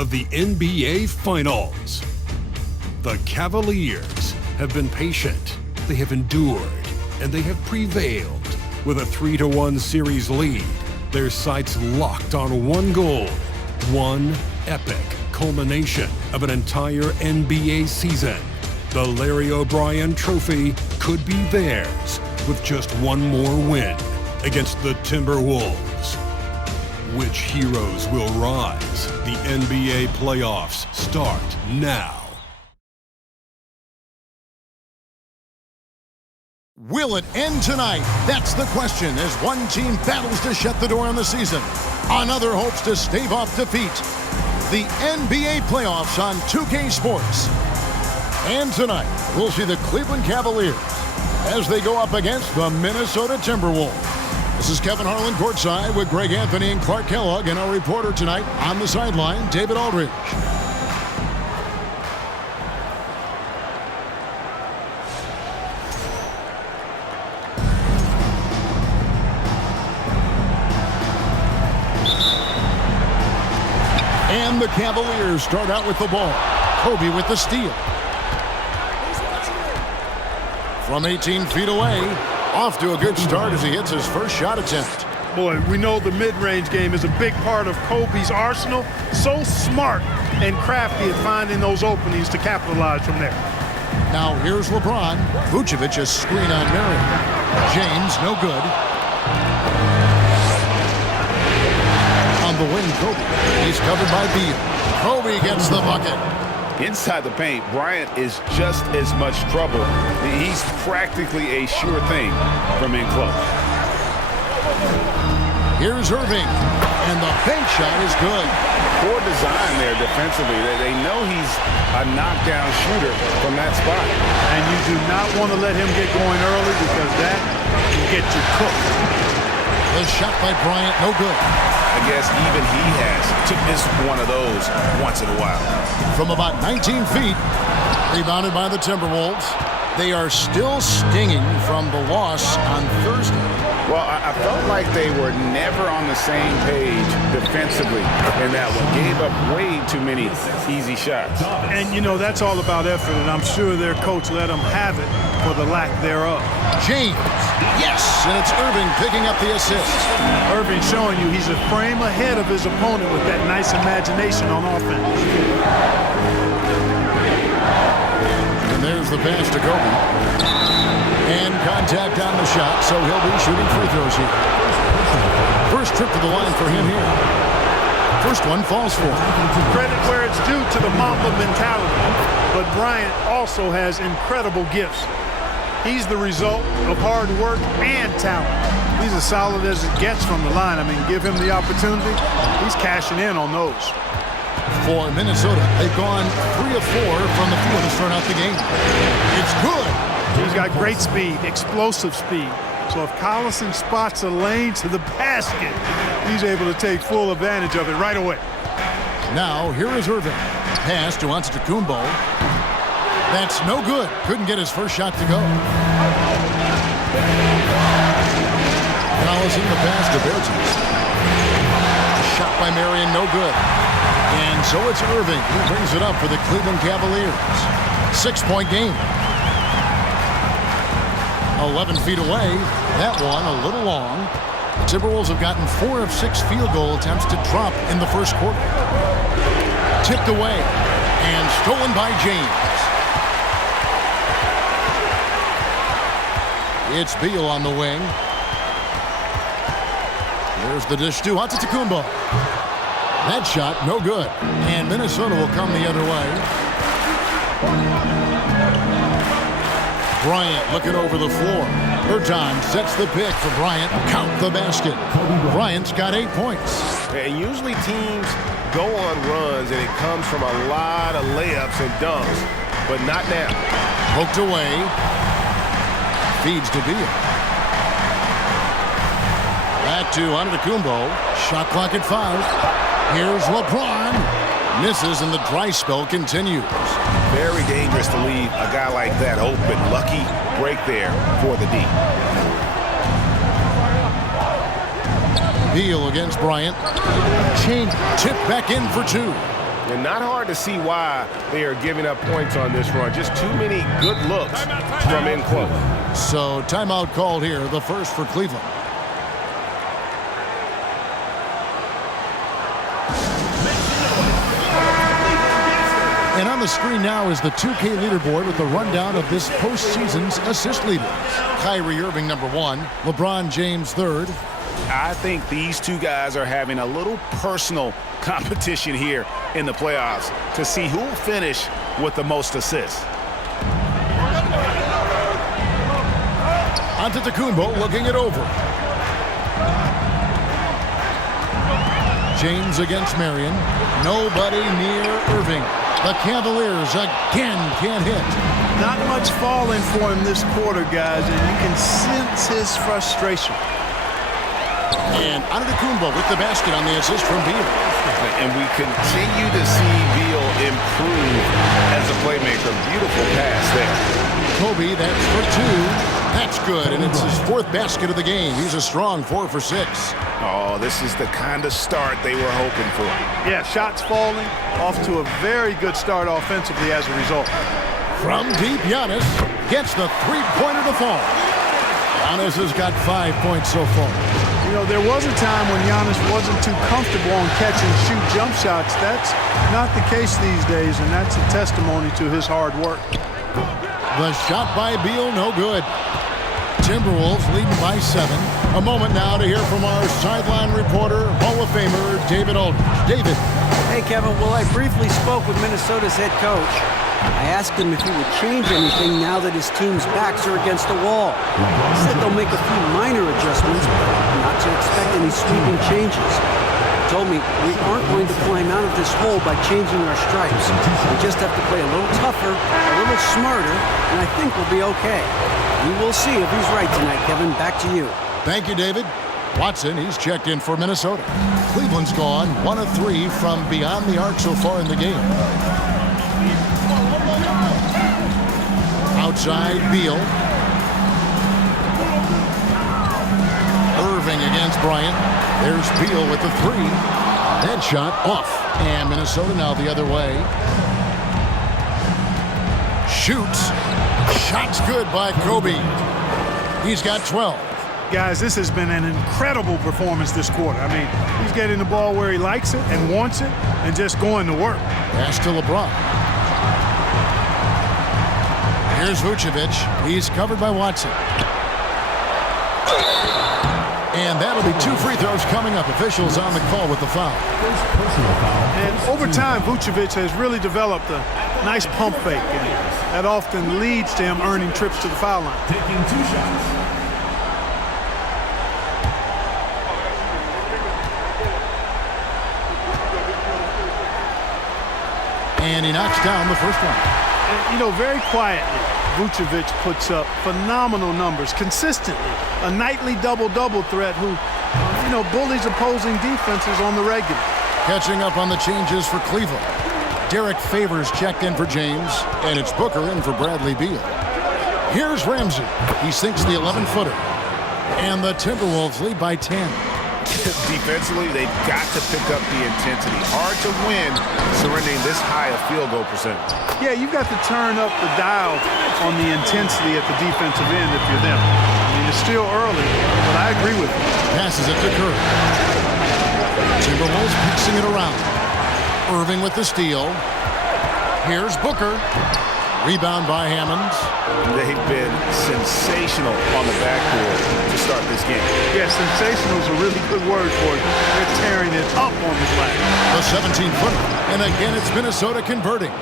of the NBA Finals. The Cavaliers have been patient, they have endured, and they have prevailed. With a 3-1 series lead, their sights locked on one goal, one epic culmination of an entire NBA season. The Larry O'Brien Trophy could be theirs with just one more win against the Timberwolves. Which heroes will rise? The NBA playoffs start now. Will it end tonight? That's the question as one team battles to shut the door on the season. Another hopes to stave off defeat. The NBA playoffs on 2K Sports. And tonight, we'll see the Cleveland Cavaliers as they go up against the Minnesota Timberwolves. This is Kevin Harlan courtside with Greg Anthony and Clark Kellogg, and our reporter tonight on the sideline, David Aldridge. And the Cavaliers start out with the ball. Kobe with the steal. From 18 feet away, off to a good start as he hits his first shot attempt. Boy, we know the mid-range game is a big part of Kobe's arsenal. So smart and crafty at finding those openings to capitalize from there. Now here's LeBron. Vucevic a screen on Marion. James, no good. On the wing, Kobe. He's covered by Beal. Kobe gets the bucket. Inside the paint, Bryant is just as much trouble. He's practically a sure thing from in close. Here's Irving, and the bank shot is good. Poor design there defensively. They know he's a knockdown shooter from that spot. And you do not want to let him get going early because that can get you cooked. The shot by Bryant, no good. I guess even he has to miss one of those once in a while. From about 19 feet, rebounded by the Timberwolves. They are still stinging from the loss on Thursday. Well, I felt like they were never on the same page defensively in that one. Gave up way too many easy shots. And, you know, that's all about effort, and I'm sure their coach let them have it for the lack thereof. James, yes, and it's Irving picking up the assist. Irving showing you he's a frame ahead of his opponent with that nice imagination on offense. And there's the pass to Kobe. And contact on the shot, so he'll be shooting free throws here. First trip to the line for him here. First one falls for him. Credit where it's due to the Mamba mentality. But Bryant also has incredible gifts. He's the result of hard work and talent. He's as solid as it gets from the line. I mean, give him the opportunity, he's cashing in on those. For Minnesota, they've gone 3 of 4 from the field to start out the game. It's good. He's got great speed, explosive speed. So if Collison spots a lane to the basket, he's able to take full advantage of it right away. Now, here is Irving. Pass to Antetokounmpo. That's no good. Couldn't get his first shot to go. Collison the pass to Bertens. Shot by Marion, no good. And so it's Irving who brings it up for the Cleveland Cavaliers. 6-point game. 11 feet away. That one a little long. The Timberwolves have gotten 4 of 6 field goal attempts to drop in the first quarter. Tipped away and stolen by James. It's Beal on the wing. There's the dish to Antetokounmpo. That shot, no good. And Minnesota will come the other way. Bryant looking over the floor. Berton sets the pick for Bryant. Count the basket. Bryant's got 8 points. And usually teams go on runs and it comes from a lot of layups and dunks, but not now. Poked away. Feeds to Beal. Back to Antetokounmpo. Shot clock at 5. Here's LeBron. Misses and the dry spell continues. Very dangerous to leave a guy like that open. Lucky break there for the D. Beal against Bryant. Chain tipped back in for 2. And not hard to see why they are giving up points on this run. Just too many good looks from in close. So timeout called here, the first for Cleveland. And on the screen now is the 2K leaderboard with the rundown of this postseason's assist leaders. Kyrie Irving, number 1. LeBron James, 3rd. I think these two guys are having a little personal competition here in the playoffs to see who will finish with the most assists. Antetokounmpo looking it over. James against Marion. Nobody near Irving. The Cavaliers again can't hit. Not much falling for him this quarter, guys, and you can sense his frustration. And Antetokounmpo with the basket on the assist from Beal. And we continue to see Beal improve as a playmaker. Beautiful pass there. Kobe, that's for 2. That's good, and it's his 4th basket of the game. He's a strong 4 for 6. Oh, this is the kind of start they were hoping for. Yeah, shots falling, off to a very good start offensively as a result. From deep, Giannis gets the 3-pointer to fall. Giannis has got 5 points so far. You know, there was a time when Giannis wasn't too comfortable on catch and shoot jump shots. That's not the case these days, and that's a testimony to his hard work. The shot by Beal, no good. Timberwolves leading by 7. A moment now to hear from our sideline reporter, Hall of Famer David Aldridge. David. Hey, Kevin. Well, I briefly spoke with Minnesota's head coach. I asked him if he would change anything now that his team's backs are against the wall. He said they'll make a few minor adjustments, but not to expect any sweeping changes. He told me we aren't going to climb out of this hole by changing our stripes. We just have to play a little tougher, a little smarter, and I think we'll be okay. We will see if he's right tonight, Kevin. Back to you. Thank you, David. Watson, he's checked in for Minnesota. Cleveland's gone 1 of 3 from beyond the arc so far in the game. Outside, Beal. Irving against Bryant. There's Beal with the 3. That shot off. And Minnesota now the other way. Shoots. Shot's good by Kobe. He's got 12. Guys, this has been an incredible performance this quarter. I mean, he's getting the ball where he likes it and wants it and just going to work. Pass to LeBron. Here's Vucevic. He's covered by Watson. And that'll be 2 free throws coming up. Officials on the call with the foul. And over time, Vucevic has really developed a nice pump fake. And that often leads to him earning trips to the foul line. Taking 2 shots. And he knocks down the first one. And, you know, very quietly, Vucevic puts up phenomenal numbers consistently. A nightly double-double threat who, you know, bullies opposing defenses on the regular. Catching up on the changes for Cleveland. Derek Favors checked in for James, and it's Booker in for Bradley Beal. Here's Ramsey. He sinks the 11-footer. And the Timberwolves lead by 10. Defensively, they've got to pick up the intensity. Hard to win surrendering this high a field goal percentage. Yeah, you've got to turn up the dial on the intensity at the defensive end if you're them. I mean, it's still early, but I agree with you. Passes it to Curry. Timberwolves passing it around. Irving with the steal. Here's Booker. Rebound by Hammonds. They've been sensational on the backboard to start this game. Yeah, sensational is a really good word for it. They're tearing it up on the glass. The 17-footer. And again, it's Minnesota converting.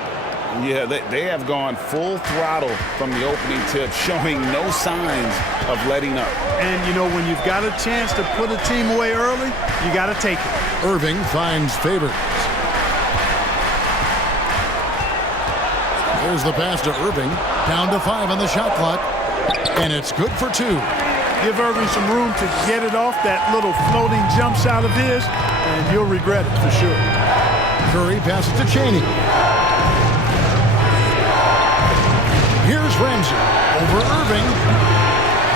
Yeah, they have gone full throttle from the opening tip, showing no signs of letting up. And, you know, when you've got a chance to put a team away early, you got to take it. Irving finds Favors. There's the pass to Irving. Down to 5 on the shot clock. And it's good for 2. Give Irving some room to get it off that little floating jump shot of his, and you'll regret it for sure. Curry passes to Chaney. Here's Ramsey. Over Irving.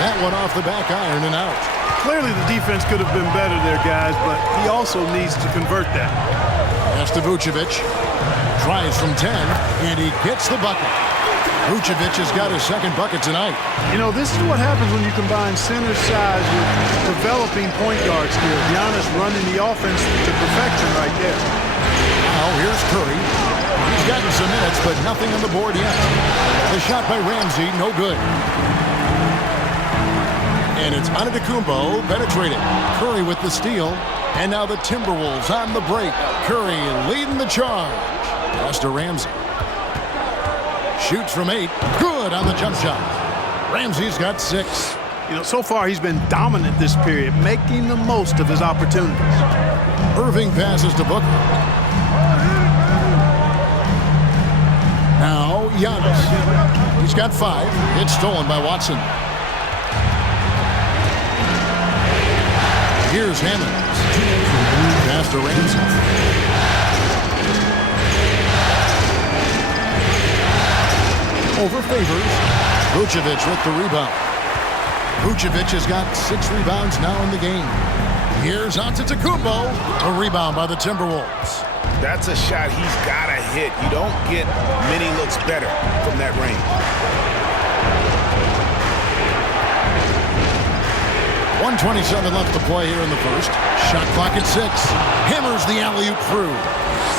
That one off the back iron and out. Clearly the defense could have been better there, guys, but he also needs to convert that. Pass to Vucevic. Tries from 10, and he gets the bucket. Vucevic has got his second bucket tonight. You know, this is what happens when you combine center size with developing point guard skills. Giannis running the offense to perfection right there. Now here's Curry. He's gotten some minutes, but nothing on the board yet. The shot by Ramsey, no good. And it's Antetokounmpo penetrating. Curry with the steal. And now the Timberwolves on the break. Curry leading the charge. Pass to Ramsey. Shoots from 8. Good on the jump shot. Ramsey's got 6. You know, so far he's been dominant this period, making the most of his opportunities. Irving passes to Booker. Now Giannis. He's got 5. It's stolen by Watson. Here's Hammond. Pass to Ramsey. Over Favors. Vucevic with the rebound. Vucevic has got 6 rebounds now in the game. Here's Antetokounmpo. A rebound by the Timberwolves. That's a shot he's got to hit. You don't get many looks better from that range. 1:27 left to play here in the first. Shot clock at 6. Hammers the alley-oop through.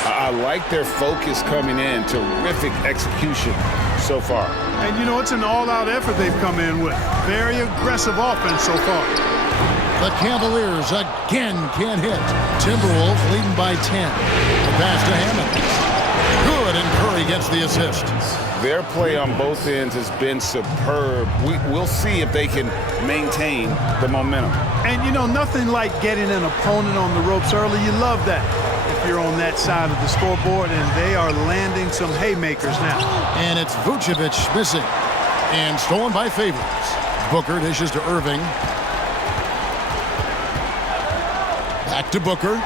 I like their focus coming in. Terrific execution so far. And, you know, it's an all-out effort they've come in with. Very aggressive offense so far. The Cavaliers again can't hit. Timberwolves leading by 10. The pass to Hammond. Good, and Curry gets the assist. Their play on both ends has been superb. We'll see if they can maintain the momentum. And, you know, nothing like getting an opponent on the ropes early. You love that if you're on that side of the scoreboard, and they are landing some haymakers now. And it's Vucevic missing. And stolen by Favors. Booker dishes to Irving. Back to Booker.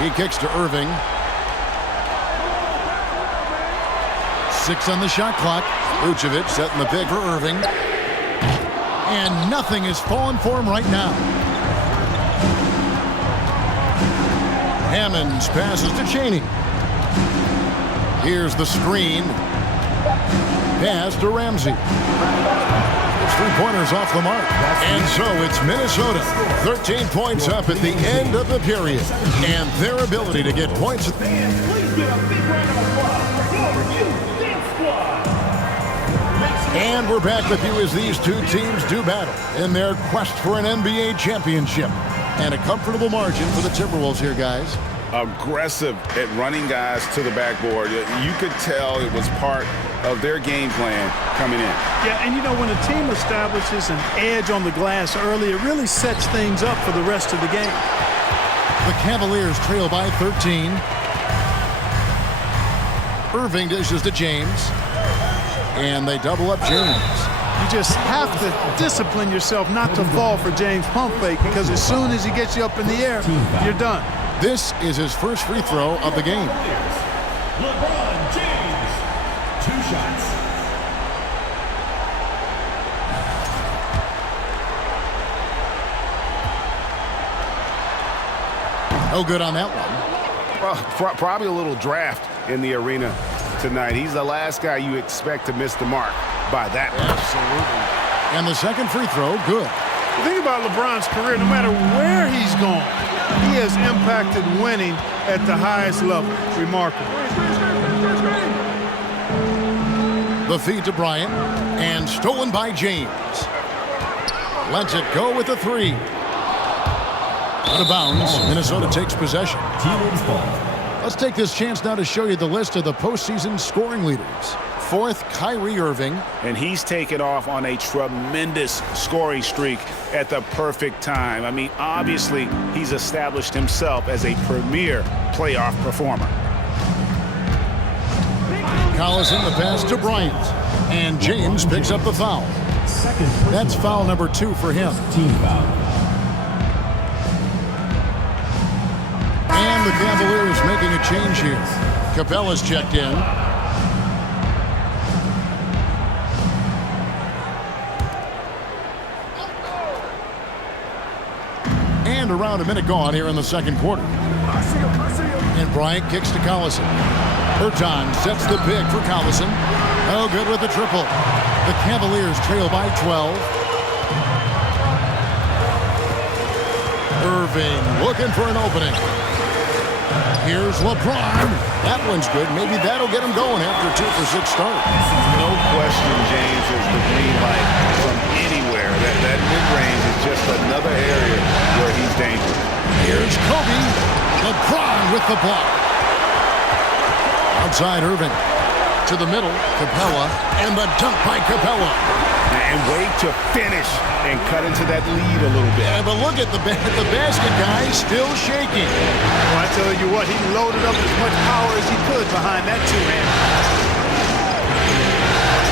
He kicks to Irving. 6 on the shot clock. Vucevic setting the pick for Irving. And nothing is falling for him right now. Hammonds passes to Chaney. Here's the screen. Pass to Ramsey. His 3-pointers off the mark. And so it's Minnesota. 13 points up at the end of the period. And their ability to get points. And we're back with you as these two teams do battle in their quest for an NBA championship. And a comfortable margin for the Timberwolves here, guys. Aggressive at running guys to the backboard. You could tell it was part of their game plan coming in. Yeah, and you know, when a team establishes an edge on the glass early, it really sets things up for the rest of the game. The Cavaliers trail by 13. Irving dishes to James. And they double up James. You just have to discipline yourself not to fall for James' pump fake, because as soon as he gets you up in the air, you're done. This is his first free throw of the game. Lebron James, 2 shots. No good on that one. Well, probably a little draft in the arena tonight. He's the last guy you expect to miss the mark by that much. Absolutely. And the second free throw, good. Think about LeBron's career. No matter where he's gone, he has impacted winning at the highest level. Remarkable. The feed to Bryant, and stolen by James. Lets it go with the 3. Out of bounds, Minnesota takes possession. T-Wolves ball. Let's take this chance now to show you the list of the postseason scoring leaders. 4th, Kyrie Irving. And he's taken off on a tremendous scoring streak at the perfect time. I mean, obviously, he's established himself as a premier playoff performer. Collison the pass to Bryant. And James picks up the foul. That's foul number 2 for him. Team foul. And the Cavaliers making a change here. Capella's checked in. And around a minute gone here in the second quarter. And Bryant kicks to Collison. Berton sets the pick for Collison. No good with the triple. The Cavaliers trail by 12. Irving looking for an opening. Here's LeBron. That one's good. Maybe that'll get him going after a 2-for-6 start. No question, James, is the green light from anywhere. That mid-range is just another area where he's dangerous. Here's Kobe. LeBron with the block. Outside Irving. To the middle, Capella. And the dunk by Capella. And wait to finish and cut into that lead a little bit. Yeah, but look at the basket guy still shaking. Well, I tell you what, he loaded up as much power as he could behind that two-hand.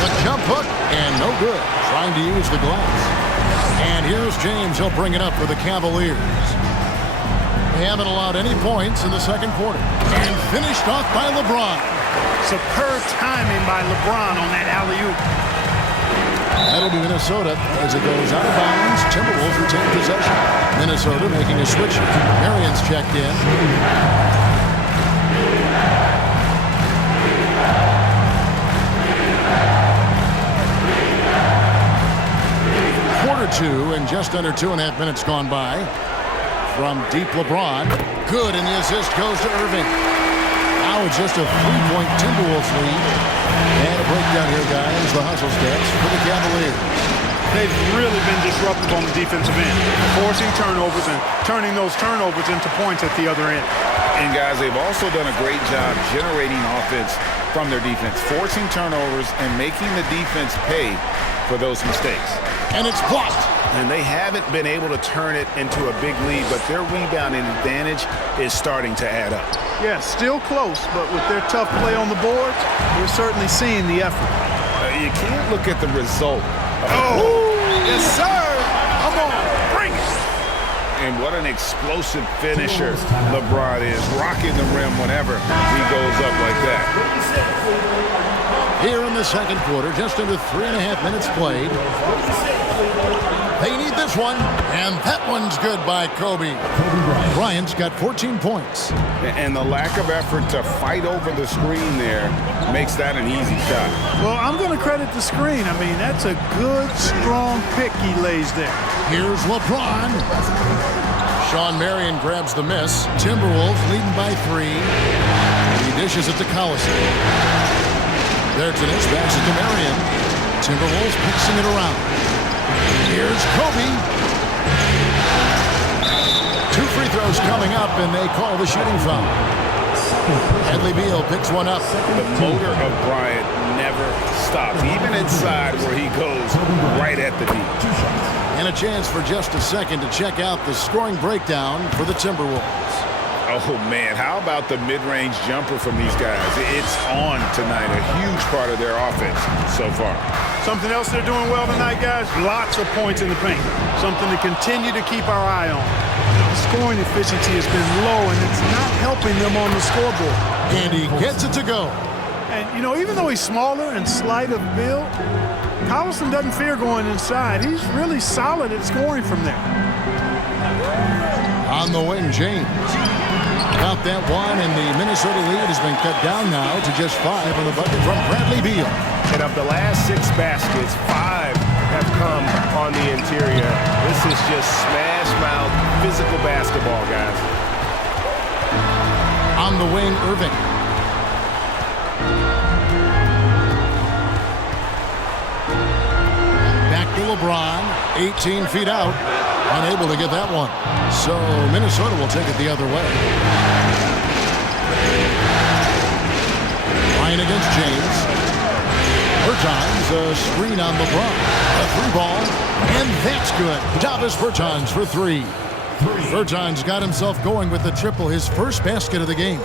The jump hook, and no good. Trying to use the glass. And here's James. He'll bring it up for the Cavaliers. They haven't allowed any points in the second quarter. And finished off by LeBron. Superb timing by LeBron on that alley-oop. That'll be Minnesota as it goes out of bounds. Timberwolves retain possession. Minnesota making a switch. Marion's checked in. Quarter two and just under 2.5 minutes gone by. From deep LeBron. Good, and the assist goes to Irving. Now it's just a 3-point Timberwolves lead. And a breakdown here, guys. The hustle stats for the Cavaliers. They've really been disruptive on the defensive end, forcing turnovers and turning those turnovers into points at the other end. And, guys, they've also done a great job generating offense from their defense, forcing turnovers and making the defense pay for those mistakes. And it's blocked. And they haven't been able to turn it into a big lead, but their rebounding advantage is starting to add up. Yeah, still close, but with their tough play on the boards, we're certainly seeing the effort. You can't look at the result. Yes, sir! Come on, bring it! And what an explosive finisher LeBron is, rocking the rim whenever he goes up like that. Here in the second quarter, just under 3.5 minutes played. They need this one, and that one's good by Kobe. Bryant's got 14 points. And the lack of effort to fight over the screen there makes that an easy shot. Well, I'm going to credit the screen. I mean, that's a good, strong pick he lays there. Here's LeBron. Sean Marion grabs the miss. Timberwolves leading by 3. He dishes it to Collison. Bertans backs it to Marion. Timberwolves picking it around. Here's Kobe. 2 free throws coming up, and they call the shooting foul. Bradley Beal picks one up. The motor of Bryant never stops, even inside where he goes right at the deep. And a chance for just a second to check out the scoring breakdown for the Timberwolves. Oh, man, how about the mid-range jumper from these guys? It's on tonight, a huge part of their offense so far. Something else they're doing well tonight, guys, lots of points in the paint. Something to continue to keep our eye on. The scoring efficiency has been low, and it's not helping them on the scoreboard. And he gets it to go. And, you know, even though he's smaller and slight of build, Collison doesn't fear going inside. He's really solid at scoring from there. On the wing, James. About that one, and the Minnesota lead has been cut down now to just 5 on the bucket from Bradley Beal. And of the last 6 baskets, 5 have come on the interior. This is just smash mouth physical basketball, guys. On the wing, Irving. Back to LeBron, 18 feet out. Unable to get that one. So Minnesota will take it the other way. Ryan against James. Bertans, a screen on LeBron. A 3-ball, and that's good. Davis Bertans for 3. Bertans got himself going with the triple, his first basket of the game.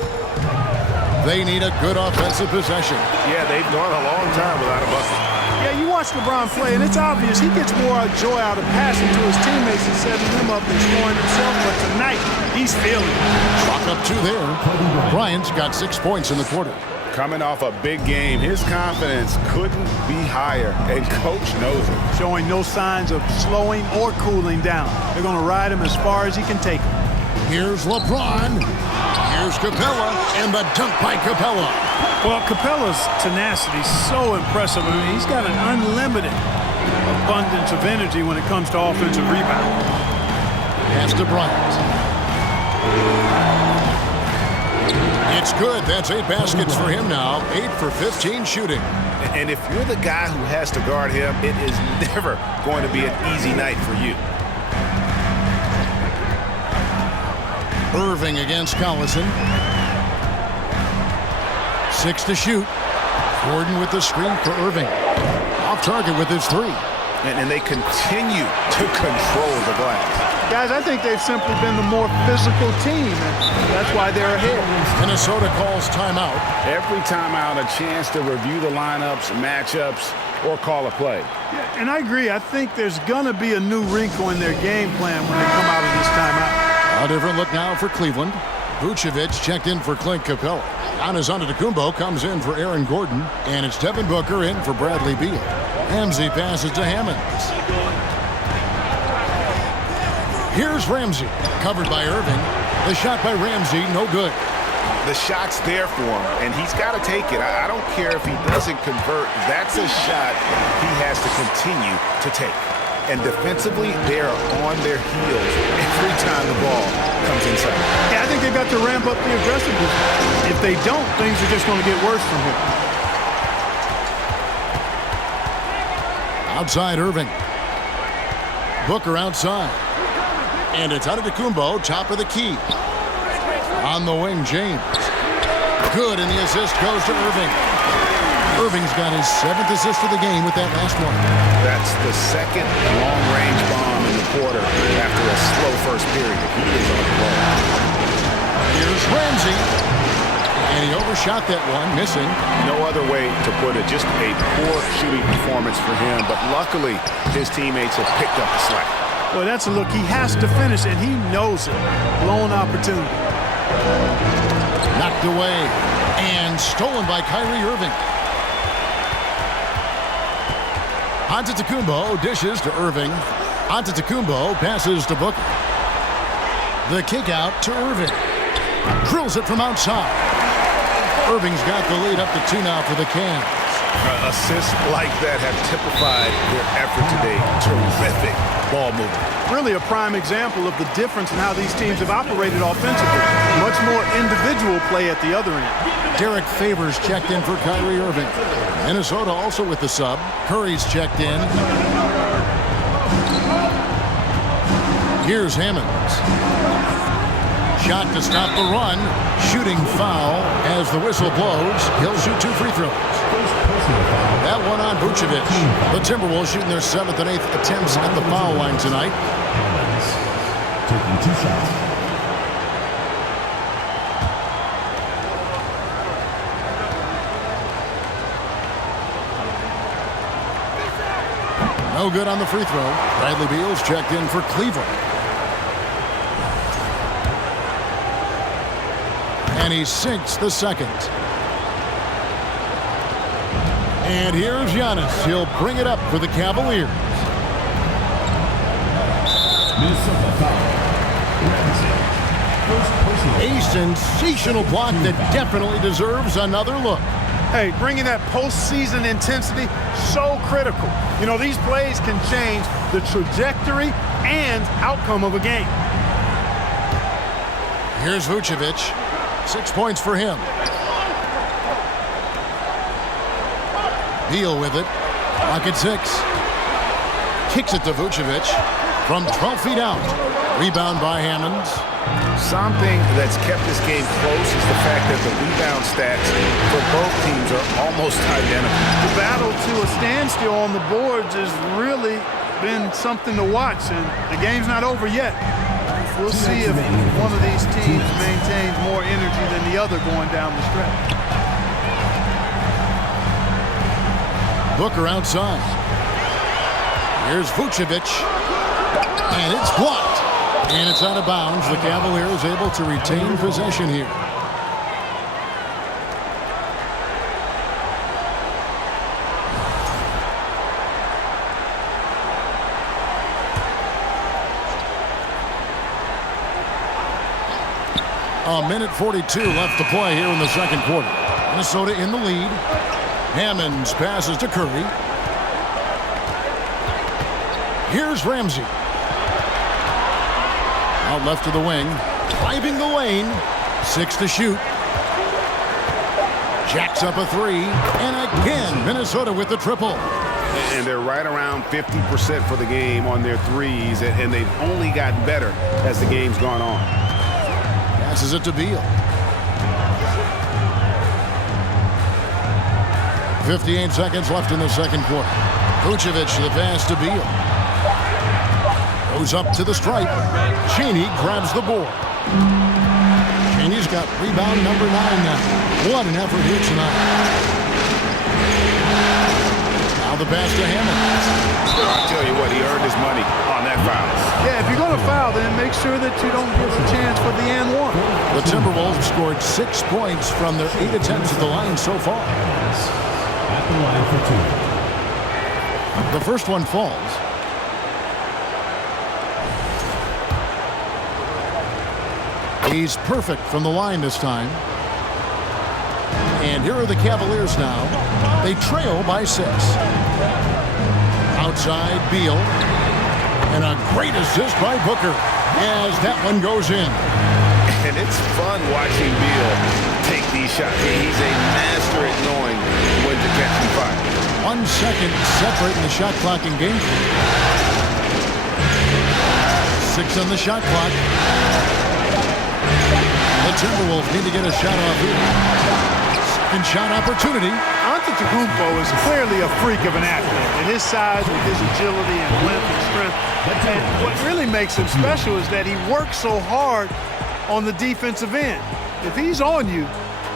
They need a good offensive possession. Yeah, they've gone a long time without a bucket. Yeah, you watch LeBron play, and it's obvious he gets more joy out of passing to his teammates and setting them up than scoring himself. But tonight, he's feeling it. Clock up 2 there. Bryant's got 6 points in the quarter. Coming off a big game, his confidence couldn't be higher, and Coach knows it. Showing no signs of slowing or cooling down. They're going to ride him as far as he can take him. Here's LeBron. Here's Capella, and the dunk by Capella. Well, Capella's tenacity is so impressive. I mean, he's got an unlimited abundance of energy when it comes to offensive rebound. Pass to Bryant. It's good. That's 8 baskets for him now. 8 for 15 shooting. And if you're the guy who has to guard him, it is never going to be an easy night for you. Irving against Collison. 6 to shoot. Gordon with the screen for Irving. Off target with his 3. And they continue to control the glass. Guys, I think they've simply been the more physical team, and that's why they're ahead. Minnesota calls timeout. Every timeout, a chance to review the lineups, matchups, or call a play. Yeah, and I agree. I think there's going to be a new wrinkle in their game plan when they come out of this timeout. A different look now for Cleveland. Vucevic checked in for Clint Capella. Giannis Antetokounmpo comes in for Aaron Gordon. And it's Devin Booker in for Bradley Beal. Ramsey passes to Hammonds. Here's Ramsey. Covered by Irving. The shot by Ramsey, no good. The shot's there for him, and he's got to take it. I don't care if he doesn't convert. That's a shot he has to continue to take. And defensively, they are on their heels every time the ball comes inside. Yeah, I think they've got to ramp up the aggressiveness. If they don't, things are just going to get worse from here. Outside Irving. Booker outside. And it's Antetokounmpo, top of the key. On the wing, James. Good, and the assist goes to Irving. Irving's got his 7th assist of the game with that last one. That's the second long-range bomb in the quarter after a slow first period. He is on the roll. Here's Ramsey. And he overshot that one, missing. No other way to put it. Just a poor shooting performance for him. But luckily, his teammates have picked up the slack. Well, that's a look. He has to finish, and he knows it. Blown opportunity. Knocked away. And stolen by Kyrie Irving. Antetokounmpo dishes to Irving. Antetokounmpo passes to Booker. The kick out to Irving. Drills it from outside. Irving's got the lead up to 2 now for the Cavs. Assists like that have typified their effort today. Terrific ball movement. Really a prime example of the difference in how these teams have operated offensively. Much more individual play at the other end. Derek Favors checked in for Kyrie Irving. Minnesota also with the sub. Curry's checked in. Here's Hammonds. Shot to stop the run. Shooting foul as the whistle blows. He'll shoot 2 free throws. That one on Vucevic. The Timberwolves shooting their 7th and 8th attempts at the foul line tonight. Taking 2 shots. No good on the free throw. Bradley Beal's checked in for Cleveland. And he sinks the second. And here's Giannis. He'll bring it up for the Cavaliers. Minnesota foul. Ramsey. A sensational block that definitely deserves another look. Hey, bringing that postseason intensity, so critical. You know, these plays can change the trajectory and outcome of a game. Here's Vucevic. 6 points for him. Beal with it. Clock at 6. Kicks it to Vucevic from 12 feet out. Rebound by Hammonds. Something that's kept this game close is the fact that the rebound stats for both teams are almost identical. The battle to a standstill on the boards has really been something to watch, and the game's not over yet. We'll see if one of these teams maintains more energy than the other going down the stretch. Booker outside. Here's Vucevic. And it's blocked. And it's out of bounds. The Cavaliers able to retain possession here. A minute 42 left to play here in the second quarter. Minnesota in the lead. Hammonds passes to Curry. Here's Ramsey. Out left to the wing. Driving the lane. 6 to shoot. Jacks up a 3. And again, Minnesota with the triple. And they're right around 50% for the game on their threes, and they've only gotten better as the game's gone on. Passes it to Beal. 58 seconds left in the second quarter. Vucevic, the pass to Beal. Goes up to the stripe. Cheney grabs the board. Cheney's got rebound number 9 now. What an effort here tonight. Now the pass to Hammond. I tell you what, he earned his money on that foul. Yeah, if you're going to foul, then make sure that you don't give a chance for the and one. The Timberwolves scored 6 points from their 8 attempts at the line so far. At the line for 2. The first one falls. He's perfect from the line this time. And here are the Cavaliers now. They trail by 6. Outside, Beal. And a great assist by Booker as that one goes in. And it's fun watching Beal take these shots. He's a master at knowing when to catch and fire. 1 second separating the shot clock and game clock. 6 on the shot clock. The Timberwolves need to get a shot off here. Second shot opportunity. Antetokounmpo is clearly a freak of an athlete. And his size with his agility and length and strength. And what really makes him special is that he works so hard on the defensive end. If he's on you,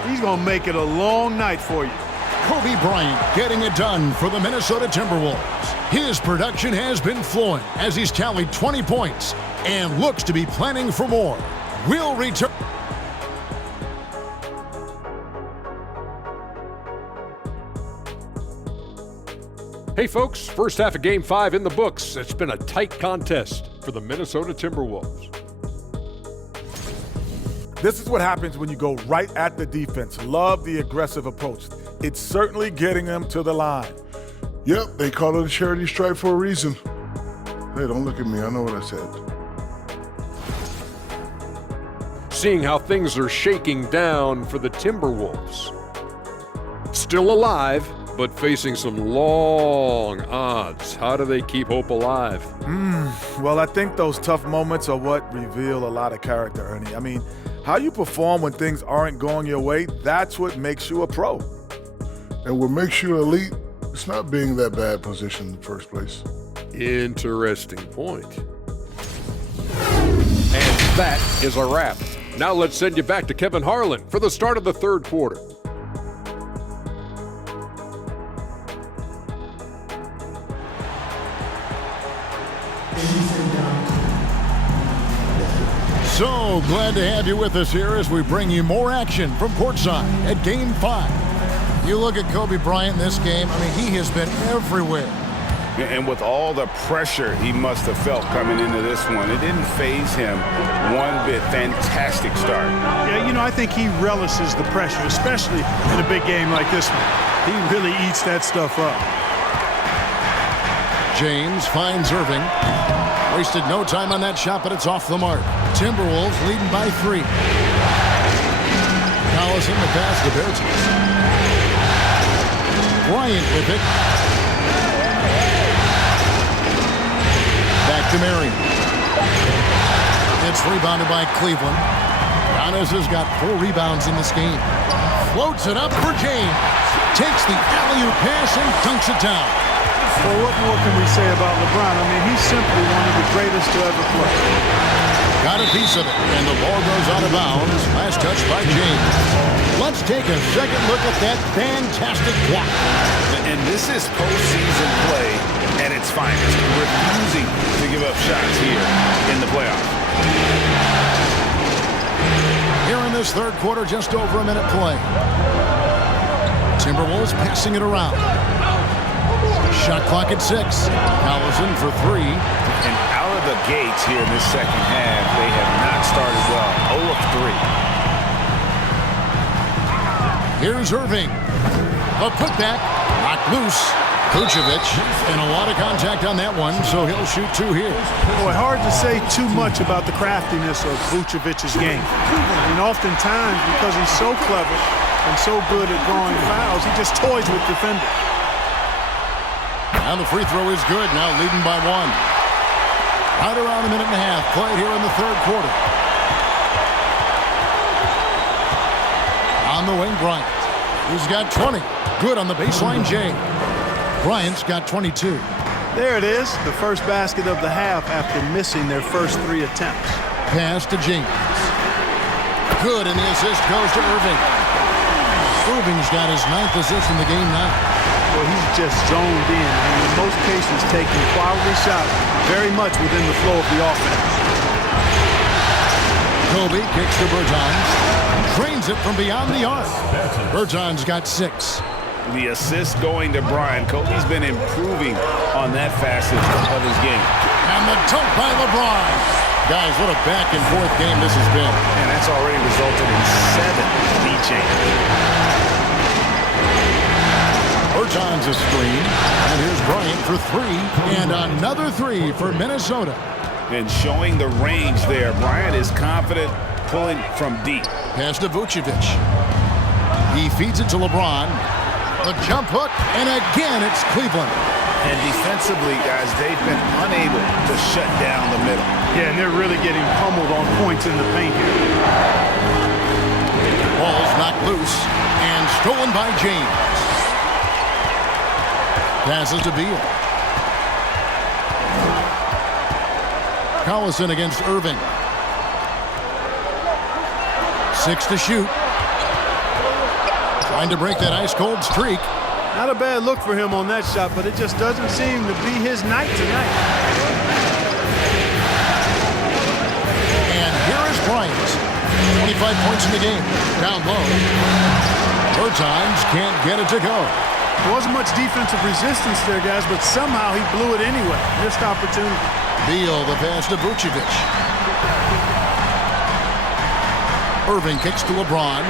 he's going to make it a long night for you. Kobe Bryant getting it done for the Minnesota Timberwolves. His production has been flowing as he's tallied 20 points and looks to be planning for more. We'll return. Hey folks, first half of Game 5 in the books. It's been a tight contest for the Minnesota Timberwolves. This is what happens when you go right at the defense. Love the aggressive approach. It's certainly getting them to the line. Yep, they call it a charity stripe for a reason. Hey, don't look at me. I know what I said. Seeing how things are shaking down for the Timberwolves. Still alive, but facing some long odds. How do they keep hope alive? Well, I think those tough moments are what reveal a lot of character, Ernie. I mean, how you perform when things aren't going your way, that's what makes you a pro. And what makes you elite, it's not being in that bad position in the first place. Interesting point. And that is a wrap. Now let's send you back to Kevin Harlan for the start of the third quarter. So glad to have you with us here as we bring you more action from courtside at Game 5. You look at Kobe Bryant in this game, I mean, he has been everywhere. And with all the pressure he must have felt coming into this one, it didn't faze him one bit. Fantastic start. Yeah, you know, I think he relishes the pressure, especially in a big game like this one. He really eats that stuff up. James finds Irving. Wasted no time on that shot, but it's off the mark. Timberwolves leading by 3. Collison the pass to Bertans. Bryant with it. Back to Marion. It's rebounded by Cleveland. Giannis has got 4 rebounds in this game. Floats it up for James. Takes the alley-oop pass and dunks it down. Well, what more can we say about LeBron? I mean, he's simply one of the greatest to ever play. Got a piece of it, and the ball goes out of bounds. Last touch by James. Let's take a second look at that fantastic block. And this is postseason play at its finest, refusing to give up shots here in the playoffs. Here in this third quarter, just over a minute play. Timberwolves passing it around. Shot clock at 6. Collison for 3. And out of the gates here in this second half, they have not started well. 0 of 3. Here's Irving. A putback, knocked loose. Vucevic, and a lot of contact on that one, so he'll shoot 2 here. Boy, hard to say too much about the craftiness of Vucevic's game. And oftentimes, because he's so clever and so good at drawing fouls, he just toys with defenders. And the free throw is good, now leading by 1. Right around a minute and a half played here in the third quarter. On the wing, Bryant. He's got 20. Good on the baseline, Jay. Bryant's got 22. There it is, the first basket of the half after missing their first 3 attempts. Pass to James. Good, and the assist goes to Irving. Irving's got his 9th assist in the game now. Well, he's just zoned in, and in most cases taking quality shots very much within the flow of the offense. Kobe kicks to Bertans. Drains it from beyond the arc. Bertans got 6. The assist going to Brian. Kobe's been improving on that facet of his game. And the dunk by LeBron. Guys, what a back-and-forth game this has been. And that's already resulted in 7 lead changes. Bertans a screen. And here's Bryant for 3. And another 3 for Minnesota. And showing the range there. Bryant is confident pulling from deep. Pass to Vucevic. He feeds it to LeBron. The jump hook, and again it's Cleveland. And defensively, guys, they've been unable to shut down the middle. Yeah, and they're really getting pummeled on points in the paint here. Ball's knocked loose and stolen by James. Passes to Beal. Collison against Irving. 6 to shoot. Trying to break that ice-cold streak. Not a bad look for him on that shot, but it just doesn't seem to be his night tonight. And here is Bryant. 25 points in the game. Down low. Bertans can't get it to go. There wasn't much defensive resistance there, guys, but somehow he blew it anyway. Missed opportunity. Beal, the pass to Vucevic. Irving kicks to LeBron.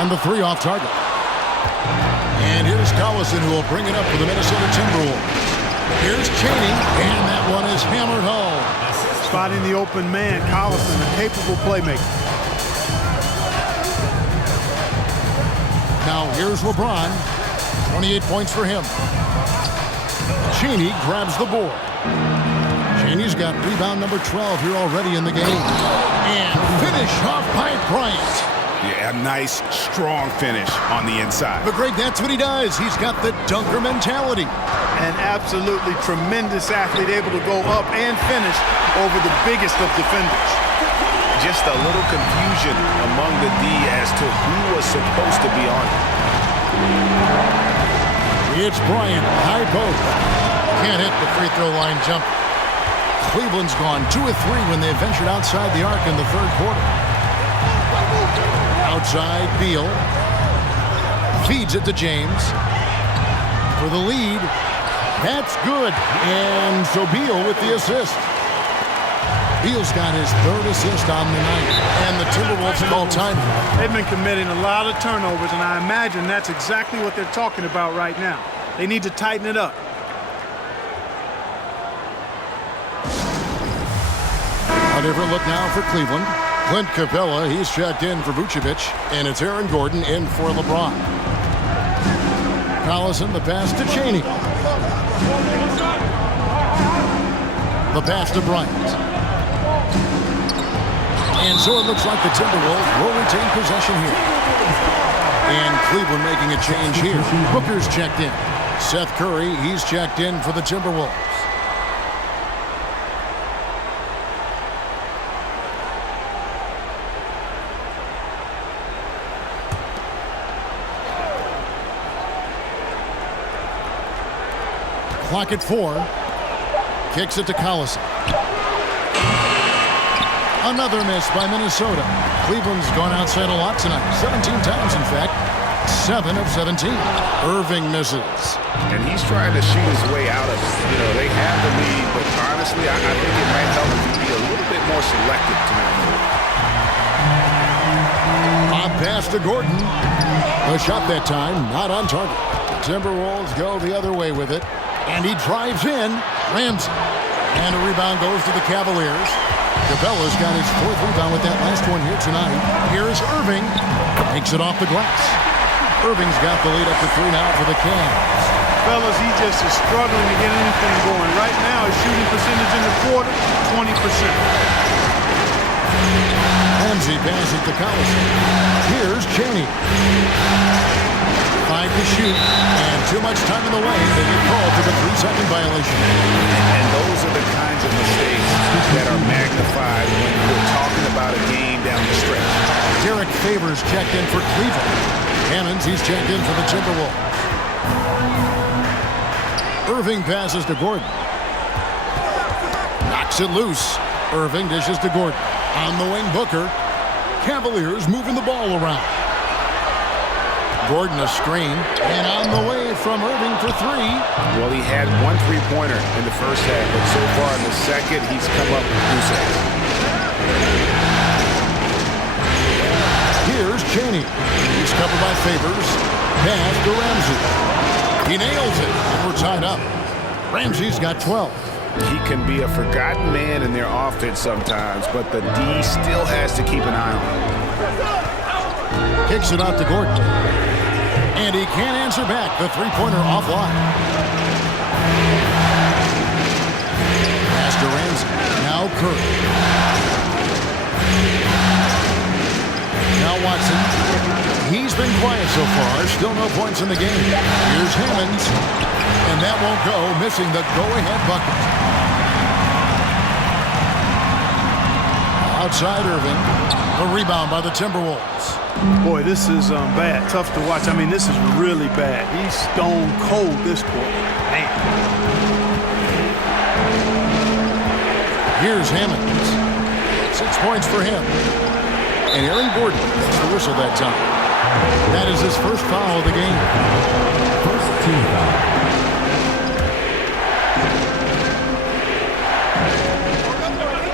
And the 3 off target. And here's Collison, who will bring it up for the Minnesota Timberwolves. Here's Chaney, and that one is hammered home. Spotting the open man, Collison, a capable playmaker. Now here's LeBron. 28 points for him. Chaney grabs the board. Chaney's got rebound number 12 here already in the game. And finish off by Bryant. Yeah, a nice, strong finish on the inside. But Greg, that's what he does. He's got the dunker mentality. An absolutely tremendous athlete, able to go up and finish over the biggest of defenders. Just a little confusion among the D as to who was supposed to be on it. It's Bryant, high post. Can't hit the free throw line jump. Cleveland's gone 2 of 3 when they ventured outside the arc in the third quarter. Outside, Beal. Feeds it to James. For the lead. That's good. And so Beal with the assist. Beal's got his 3rd assist on the night. And the Timberwolves call timeout. They've been committing a lot of turnovers, and I imagine that's exactly what they're talking about right now. They need to tighten it up. A different look now for Cleveland. Clint Capella, he's checked in for Vucevic, and it's Aaron Gordon in for LeBron. Collison, the pass to Chaney. The pass to Bryant. And so it looks like the Timberwolves will retain possession here. And Cleveland making a change here. Booker's checked in. Seth Curry, he's checked in for the Timberwolves. Clock at 4. Kicks it to Collison. Another miss by Minnesota. Cleveland's gone outside a lot tonight. 17 times, in fact. 7 of 17. Irving misses. And he's trying to shoot his way out of it. You know, they have the lead, but honestly, I think it might help him to be a little bit more selective tonight. Bob pass to Gordon. A shot that time, not on target. The Timberwolves go the other way with it. And he drives in. Ramsey. And a rebound goes to the Cavaliers. Capella's got his 4th rebound with that last one here tonight. Here's Irving. Takes it off the glass. Irving's got the lead up to 3 now for the Cavs. Fellas, he just is struggling to get anything going. Right now, his shooting percentage in the quarter, 20%. Ramsey passes to Collison. Here's Chaney. 5 to shoot, and too much time in the lane. They get called for the 3-second violation. And those are the kinds of mistakes that are magnified when we're talking about a game down the stretch. Derek Favors checked in for Cleveland. Hammonds, he's checked in for the Timberwolves. Irving passes to Gordon. Knocks it loose. Irving dishes to Gordon. On the wing, Booker. Cavaliers moving the ball around. Gordon a screen. And on the way from Irving for 3. Well, he had 1 3-pointer in the first half, but so far in the second, he's come up with goose eggs. Here's Chaney. He's covered by Favors. Pass to Ramsey. He nails it. And we're tied up. Ramsey's got 12. He can be a forgotten man in their offense sometimes, but the D still has to keep an eye on him. Kicks it out to Gordon. And he can't answer back. The 3-pointer offline. Pass to Ramsey. Now Curry. Now Watson. He's been quiet so far. Still no points in the game. Here's Hammonds. And that won't go, missing the go-ahead bucket. Outside Irving. A rebound by the Timberwolves. Boy, this is bad. Tough to watch. I mean, this is really bad. He's stone cold this quarter. Man. Here's Hammonds. 6 points for him. And Aaron Gordon gets the whistle that time. That is his first foul of the game. First team foul.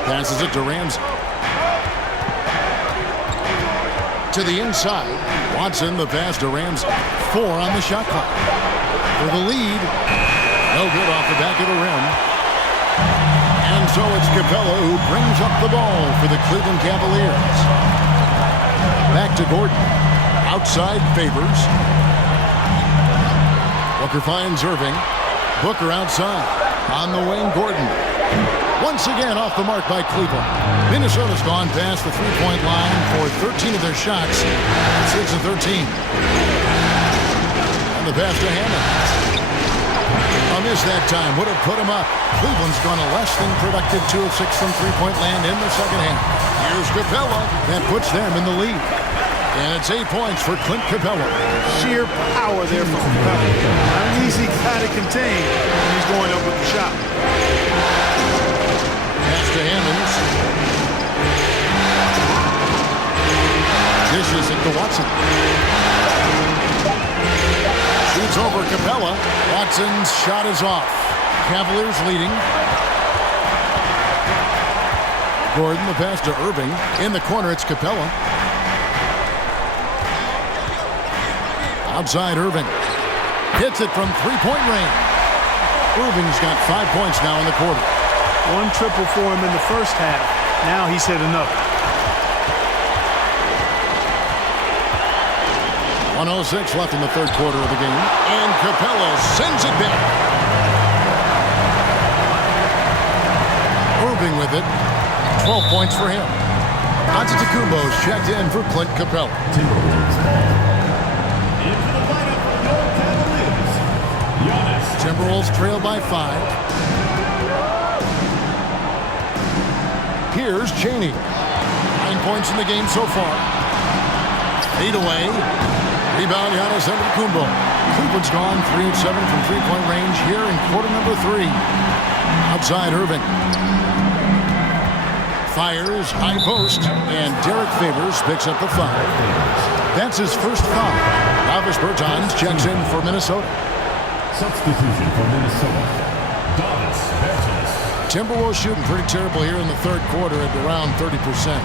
Passes it to Ramsey. To the inside. Watson, the pass to Ramsey. 4 on the shot clock. For the lead. No good off the back of the rim. And so it's Capella who brings up the ball for the Cleveland Cavaliers. Back to Gordon. Outside Favors. Booker finds Irving. Booker outside. On the wing, Gordon. Once again off the mark by Cleveland. Minnesota's gone past the 3-point line for 13 of their shots. 6 of 13. And the pass to Hammond. A miss that time would have put him up. Cleveland's gone a less than productive 2 of 6 from 3-point land in the second half. Here's Capella. That puts them in the lead. And it's 8 points for Clint Capella. Sheer power there from Capella. An easy guy to contain when he's going up with the shot. Pass to Hammonds. Dishes it to Watson. Shoots over Capella. Watson's shot is off. Cavaliers leading. Gordon, the pass to Irving. In the corner, it's Capella. Outside Irving. Hits it from 3-point range. Irving's got 5 points now in the quarter. 1 triple for him in the first half. Now he's hit another. 1:06 left in the third quarter of the game. And Capella sends it back. Irving with it. 12 points for him. Antetokounmpo's checked in for Clint Capella. Timberwolves trail by 5. Here's Chaney. 9 points in the game so far. Fade away. Rebound, Giannis Antetokounmpo. Cleveland's gone 3 of 7 from 3-point range here in quarter number 3. Outside Irving. Fires, high post, and Derek Favors picks up the foul. That's his first foul. Davis Bertans checks in for Minnesota. Substitution for Minnesota. Davis Bertans. Timberwolves shooting pretty terrible here in the third quarter at around 30%.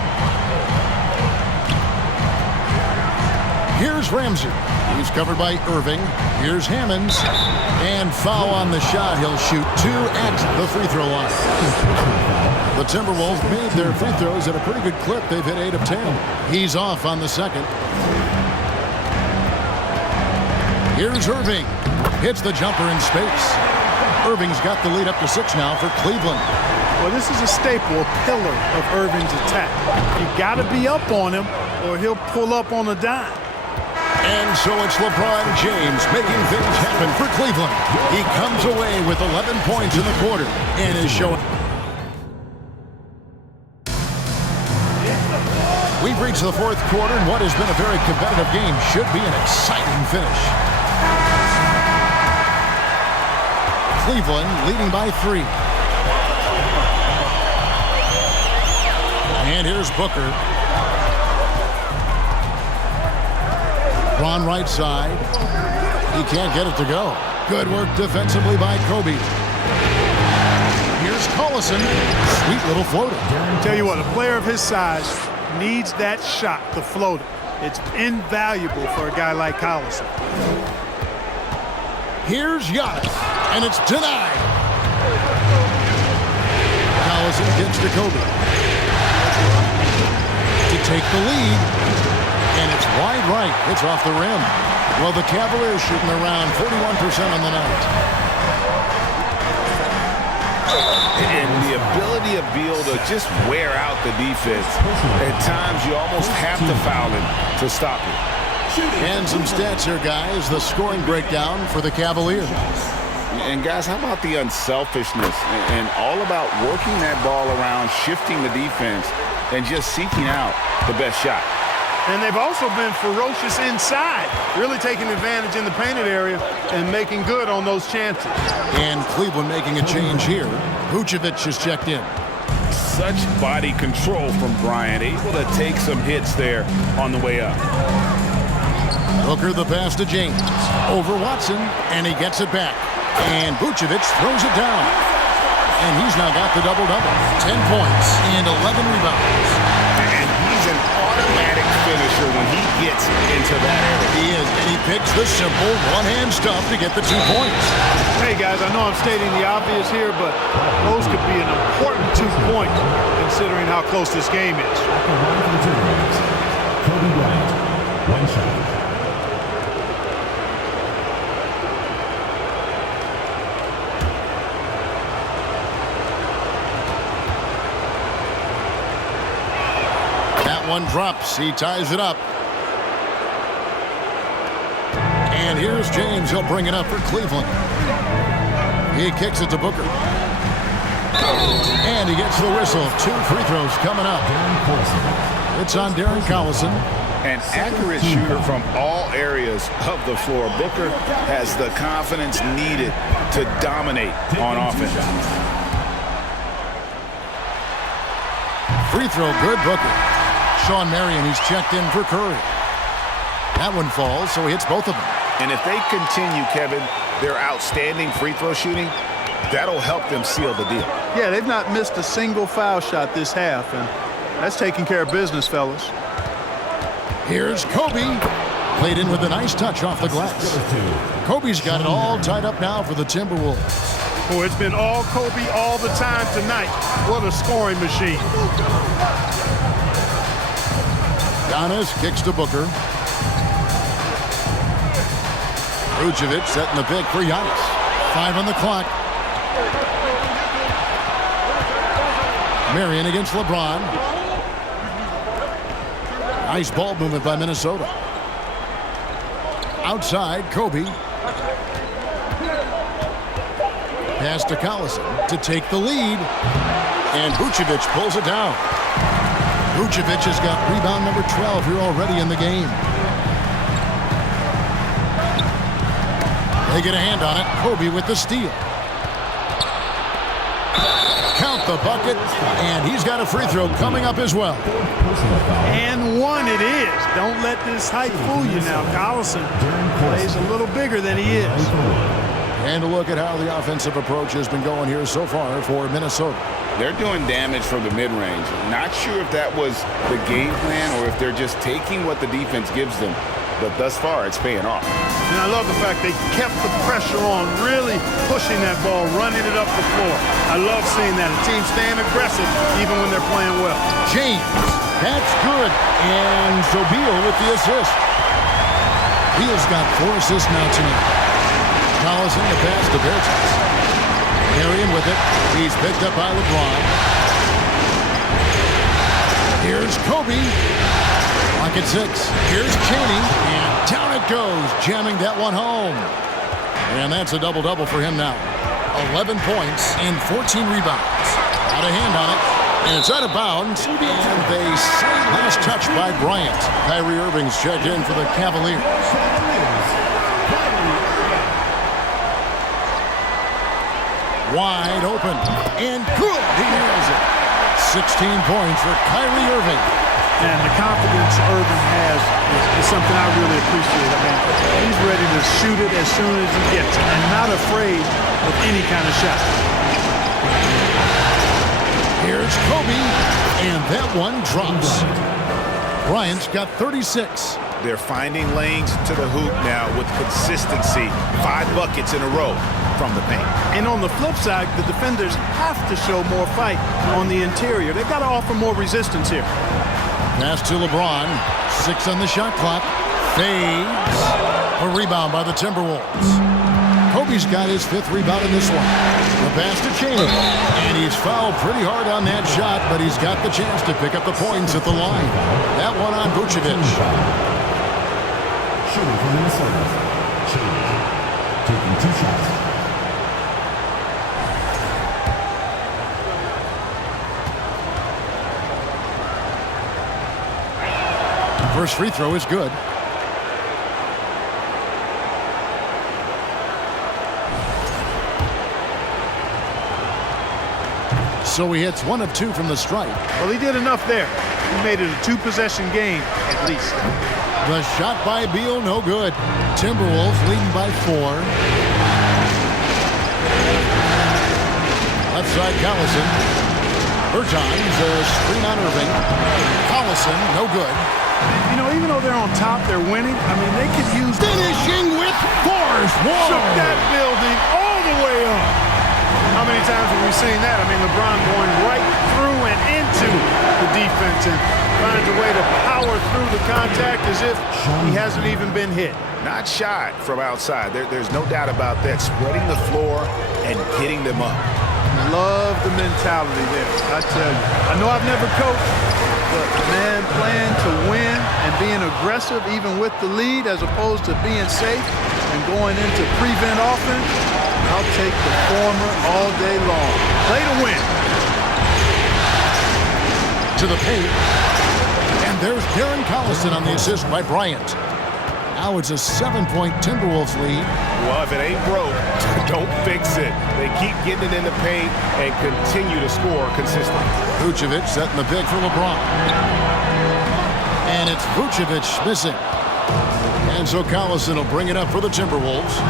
Here's Ramsey. He's covered by Irving. Here's Hammonds. And foul on the shot. He'll shoot 2 at the free throw line. The Timberwolves made their free throws at a pretty good clip. They've hit 8 of 10. He's off on the second. Here's Irving. Hits the jumper in space. Irving's got the lead up to 6 now for Cleveland. Well, this is a staple, a pillar of Irving's attack. You got to be up on him or he'll pull up on a dime. And so it's LeBron James making things happen for Cleveland. He comes away with 11 points in the quarter and is showing. We've reached the 4th quarter, and what has been a very competitive game should be an exciting finish. Cleveland leading by 3. And here's Booker. Ron right side. He can't get it to go. Good work defensively by Kobe. Here's Collison. Sweet little floater. Tell you what, a player of his size needs that shot, the floater. It's invaluable for a guy like Collison. Here's Giannis, and it's denied. Collison gets to Kobe to take the lead, and it's wide right. It's off the rim. Well, the Cavaliers shooting around 41% on the night. And the ability of Beal to just wear out the defense. At times, you almost have to foul him to stop it. And some stats here, guys. The scoring breakdown for the Cavaliers. And, guys, how about the unselfishness and all about working that ball around, shifting the defense, and just seeking out the best shot. And they've also been ferocious inside, really taking advantage in the painted area and making good on those chances. And Cleveland making a change here. Vucevic has checked in. Such body control from Bryant, able to take some hits there on the way up. Booker the pass to James. Over Watson, and he gets it back. And Vucevic throws it down. And he's now got the double-double. 10 points and 11 rebounds. And he's an automatic finisher when he gets into that area. He is, and he picks the simple one-hand stuff to get the 2 points. Hey, guys, I know I'm stating the obvious here, but those could be an important 2 points considering how close this game is. Kobe Bryant, 1 shot. One drops. He ties it up. And here's James. He'll bring it up for Cleveland. He kicks it to Booker. And he gets the whistle. 2 free throws coming up. It's on Darren Collison. An accurate shooter from all areas of the floor. Booker has the confidence needed to dominate on offense. Free throw good, Booker. Sean Marion, he's checked in for Curry. That one falls, so he hits both of them. And if they continue, Kevin, their outstanding free throw shooting, that'll help them seal the deal. Yeah, they've not missed a single foul shot this half, and that's taking care of business, fellas. Here's Kobe. Played in with a nice touch off the glass. Kobe's got it all tied up now for the Timberwolves. Oh, it's been all Kobe all the time tonight. What a scoring machine. Giannis kicks to Booker. Vucevic setting the pick for Giannis. 5 on the clock. Marion against LeBron. Nice ball movement by Minnesota. Outside, Kobe. Pass to Collison to take the lead. And Vucevic pulls it down. Vucevic has got rebound number 12 here already in the game. They get a hand on it. Kobe with the steal. Count the bucket, and he's got a free throw coming up as well. And 1 it is. Don't let this height fool you now. Collison plays a little bigger than he is. And a look at how the offensive approach has been going here so far for Minnesota. They're doing damage from the mid-range. Not sure if that was the game plan or if they're just taking what the defense gives them. but thus far it's paying off. And I love the fact they kept the pressure on, really pushing that ball, running it up the floor. I love seeing that. A team staying aggressive even when they're playing well. James, that's good. And so Beal with the assist. Beal's got 4 assists now tonight. Collison the pass to Bertans. Marion with it. He's picked up by LeBron. Here's Kobe. Lock at 6. Here's Chaney. And down it goes, jamming that one home. And that's a double-double for him now. 11 points and 14 rebounds. Out of hand on it. And it's out of bounds. And they say last touch by Bryant. Kyrie Irving's checked in for the Cavaliers. Wide open. And good. He nails it. 16 points for Kyrie Irving. And the confidence Irving has is something I really appreciate. I mean, he's ready to shoot it as soon as he gets it and not afraid of any kind of shot. Here's Kobe, and that one drops. Bryant's got 36. They're finding lanes to the hoop now with consistency. 5 buckets in a row from the paint. And on the flip side, the defenders have to show more fight on the interior. They've got to offer more resistance here. Pass to LeBron. 6 on the shot clock. Fades. A rebound by the Timberwolves. Kobe's got his 5th rebound in this one. The pass to Chaney. And he's fouled pretty hard on that shot, but he's got the chance to pick up the points at the line. That one on Vucevic. Shooting from Minnesota. Change. Taking 2 shots. First free throw is good. So he hits 1 of 2 from the stripe. Well, he did enough there. He made it a 2-possession game, at least. The shot by Beal, no good. Timberwolves leading by 4. Left side, Collison. Bertans, a screen on Irving. Collison, no good. You know, even though they're on top, they're winning. I mean, they could use... Finishing with force. Whoa. Shook that building all the way up. How many times have we seen that? I mean, LeBron going right through and into the defense and finds a way to power through the contact as if he hasn't even been hit. Not shot from outside. There's no doubt about that. Spreading the floor and getting them up. Love the mentality there, I tell you. I know I've never coached, but man, playing to win and being aggressive even with the lead as opposed to being safe and going into prevent offense, I'll take the former all day long. Play to win. To the paint. And there's Darren Collison on the assist by Bryant. Now it's a 7-point Timberwolves lead. Well, if it ain't broke, don't fix it. They keep getting it in the paint and continue to score consistently. Vucevic setting the pick for LeBron. And it's Vucevic missing. And so Collison will bring it up for the Timberwolves.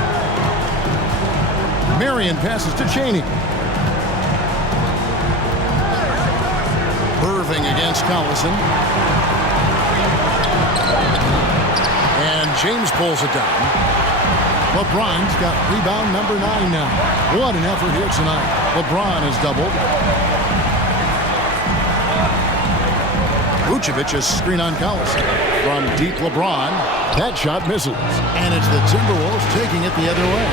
Marion passes to Chaney. Irving against Collison. And James pulls it down. LeBron's got rebound number 9 now. What an effort here tonight. LeBron has doubled. Vucevic's screen on Collison. From deep LeBron. That shot misses. And it's the Timberwolves taking it the other way.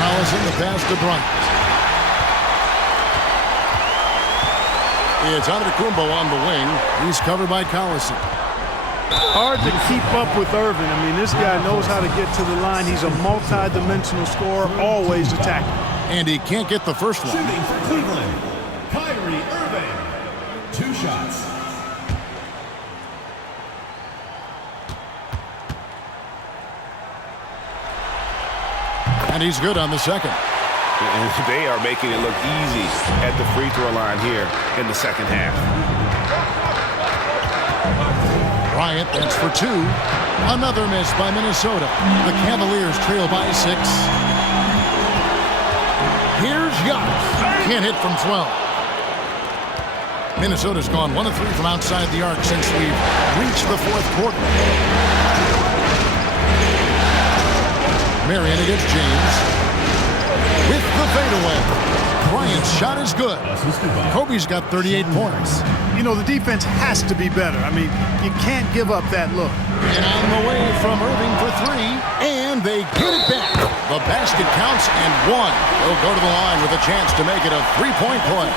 Collison the pass to Bryant. It's Antetokounmpo on the wing. He's covered by Collison. Hard to keep up with Irving. I mean, this guy knows how to get to the line. He's a multi-dimensional scorer, always attacking. And he can't get the first one. Shooting for Cleveland, Kyrie Irving. 2 shots. And he's good on the second. And they are making it look easy at the free throw line here in the second half. Bryant, that's for 2. Another miss by Minnesota. The Cavaliers trail by 6. Here's Giannis. Can't hit from 12. Minnesota's gone 1 of 3 from outside the arc since we've reached the fourth quarter. Marion against James. With the fadeaway. Bryant's shot is good. Kobe's got 38 points. You know, the defense has to be better. I mean, you can't give up that look. And on the way from Irving for 3, and they get it back. The basket counts and 1. They'll go to the line with a chance to make it a 3-point play.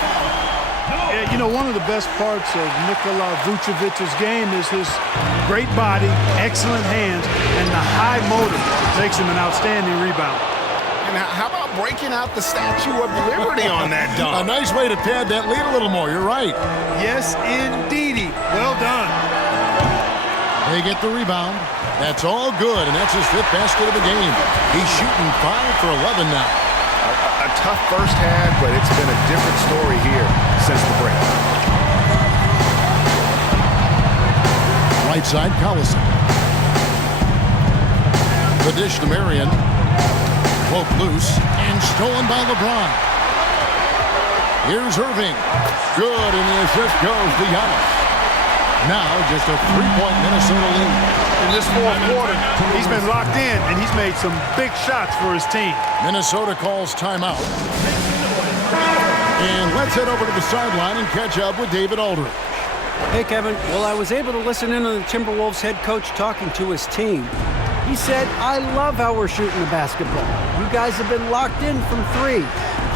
Yeah, you know, one of the best parts of Nikola Vucevic's game is his great body, excellent hands, and the high motor makes him an outstanding rebounder. And how about breaking out the Statue of Liberty on that dunk? A nice way to pad that lead a little more. You're right. Yes, indeedy. Well done. They get the rebound. That's all good, and that's his 5th basket of the game. He's shooting 5 for 11 now. A tough first half, but it's been a different story here since the break. Right side, Collison. The dish to Marion. Cloak loose and stolen by Lebron. Here's Irving. Good, and the assist goes to Giannis. Now just a 3-point Minnesota lead. In this fourth quarter, he's been locked in, and he's made some big shots for his team. Minnesota calls timeout. And let's head over to the sideline and catch up with David Aldridge. Hey, Kevin. Well, I was able to listen in on the Timberwolves head coach talking to his team. He said, I love how we're shooting the basketball. You guys have been locked in from 3.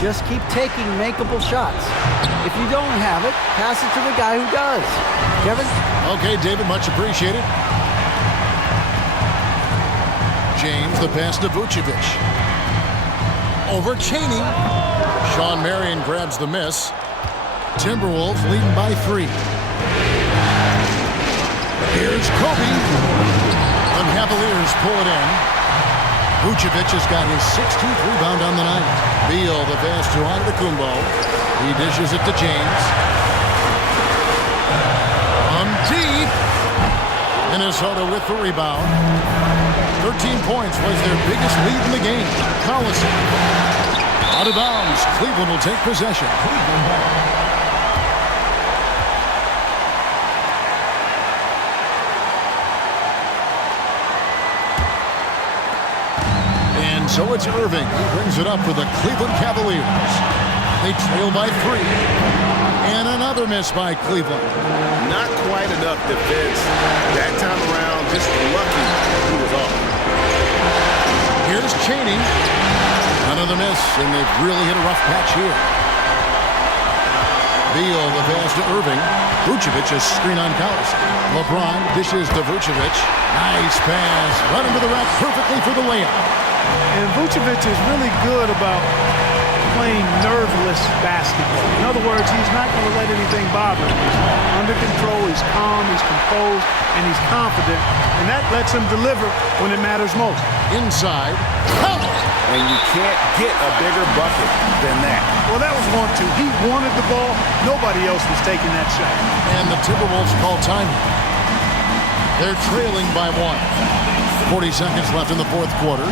Just keep taking makeable shots. If you don't have it, pass it to the guy who does. Kevin? Okay, David, much appreciated. James, the pass to Vucevic. Over Chaney. Sean Marion grabs the miss. Timberwolves leading by 3. Here's Kobe. The Cavaliers pull it in. Vucevic has got his 16th rebound on the night. Beal, the pass to Antetokounmpo. He dishes it to James. Deep. Minnesota with the rebound. 13 points was their biggest lead in the game. Collison. Out of bounds. Cleveland will take possession. And so it's Irving who brings it up for the Cleveland Cavaliers. They trail by 3. And another miss by Cleveland. Not quite enough defense. That time around, just lucky he was off. Here's Chaney. Another miss, and they've really hit a rough patch here. Beal, the pass to Irving. Vucevic a screen on Collison. LeBron dishes to Vucevic. Nice pass. Right into the rack perfectly for the layup. And Vucevic is really good about playing nerveless basketball. In other words, he's not going to let anything bother him. He's under control, he's calm, he's composed, and he's confident. And that lets him deliver when it matters most. Inside. And you can't get a bigger bucket than that. Well, that was 1-2. He wanted the ball. Nobody else was taking that shot. And the Timberwolves call time. They're trailing by 1. 40 seconds left in the fourth quarter.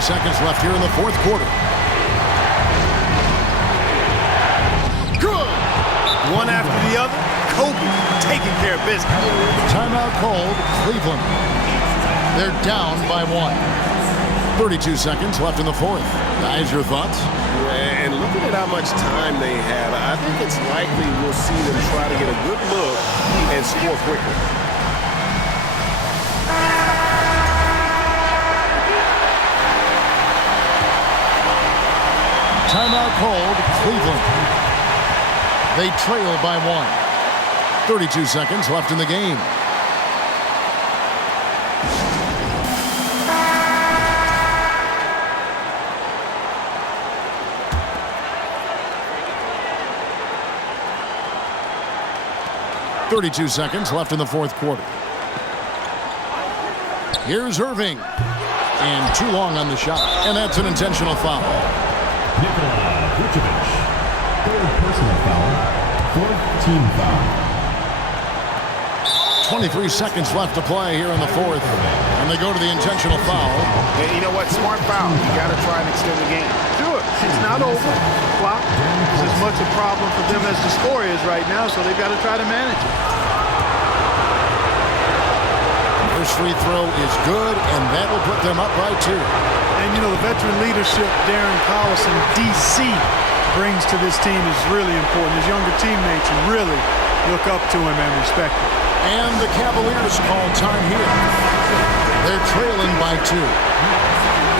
Seconds left here in the fourth quarter. Good! One after the other, Kobe taking care of business. Timeout called, Cleveland. They're down by 1. 32 seconds left in the fourth. Guys, your thoughts? And looking at how much time they have, I think it's likely we'll see them try to get a good look and score quickly. Timeout called, Cleveland. They trail by 1. 32 seconds left in the game. .32 seconds left in the fourth quarter. Here's Irving. And too long on the shot. And that's an intentional foul. Third personal foul. Fourth team foul. 23 seconds left to play here in the fourth. And they go to the intentional foul. And you know what? Smart foul. You got to try and extend the game. Sure. It's not over. Clock is as much a problem for them as the score is right now, so they've got to try to manage it. First free throw is good, and that will put them up by 2. And, you know, the veteran leadership Darren Collison, D.C., brings to this team is really important. His younger teammates really look up to him and respect him. And the Cavaliers call time here. They're trailing by 2.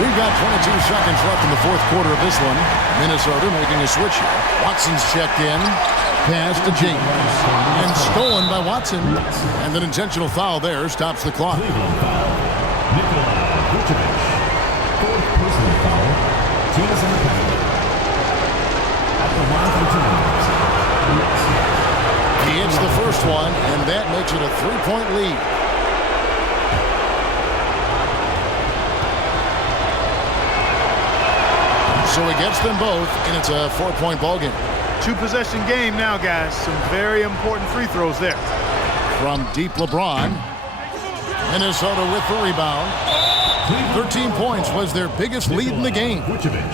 We've got 22 seconds left in the fourth quarter of this one. Minnesota making a switch here. Watson's checked in. Pass to James. And stolen by Watson. And an intentional foul there stops the clock. Fourth personal foul. Team is in the penalty. At the line for He hits the first one, and that makes it a 3-point lead. So he gets them both, and it's a 4-point ball game. 2-possession game now, guys. Some very important free throws there. From deep LeBron. Minnesota with the rebound. 13 points was their biggest lead in the game.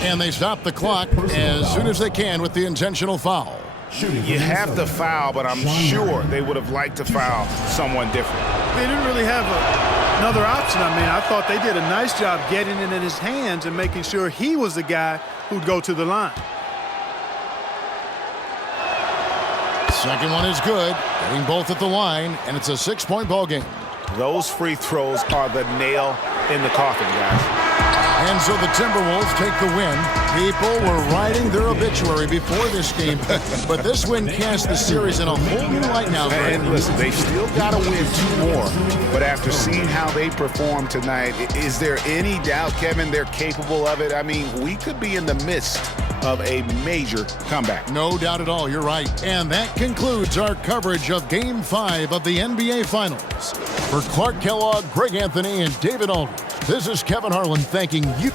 And they stop the clock as soon as they can with the intentional foul. You have to foul, but I'm sure they would have liked to foul someone different. They didn't really have another option. I mean, I thought they did a nice job getting it in his hands and making sure he was the guy who'd go to the line. Second one is good. Getting both at the line, and it's a 6-point ball game. Those free throws are the nail in the coffin, guys. And so the Timberwolves take the win. People were writing their obituary before this game, but this win cast the series in a whole new light now. And listen, they've still got to win 2 more, but after seeing how they performed tonight, is there any doubt, Kevin, they're capable of it? I mean, we could be in the midst of a major comeback. No doubt at all, you're right. And that concludes our coverage of Game 5 of the NBA Finals. For Clark Kellogg, Greg Anthony, and David Aldridge, this is Kevin Harlan thanking you.